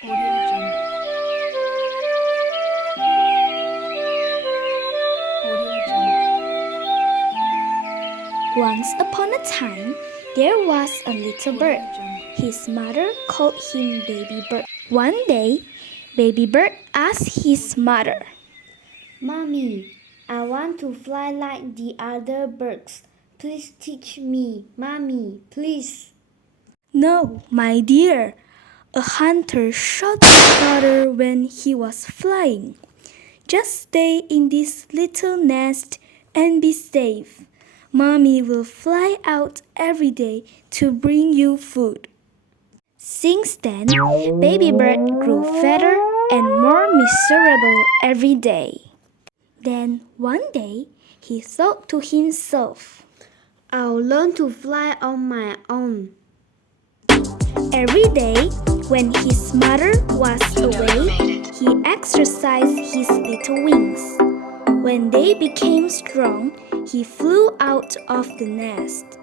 Once upon a time, there was a little bird. His mother called him Baby Bird. One day, Baby Bird asked his mother, "Mommy, I want to fly like the other birds. Please teach me, Mommy, please." "No, my dear. A hunter shot your father when he was flying. Just stay in this little nest and be safe. Mommy will fly out every day to bring you food." Since then, Baby Bird grew fatter and more miserable every day. Then one day, he thought to himself, "I'll learn to fly on my own." Every day, when his mother was away, he exercised his little wings. When they became strong, he flew out of the nest.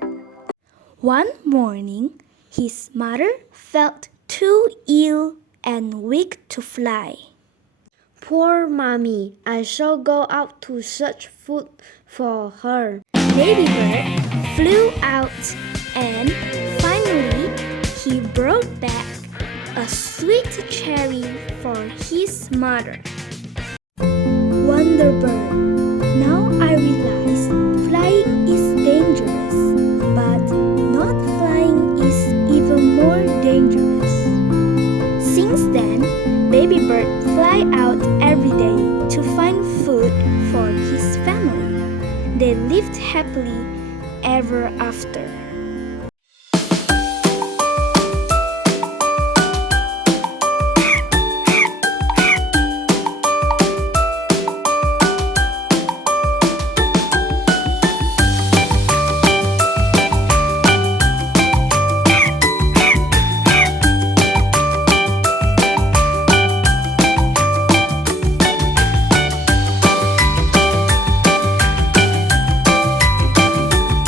One morning, his mother felt too ill and weak to fly. "Poor Mommy, I shall go out to search food for her." Baby Bird flew out and finally he brought back a sweet cherry for his mother. Wonder Bird, now I realize flying is dangerous, but not flying is even more dangerous. Since then, Baby Bird fly out every day to find food for his family. They lived happily ever after.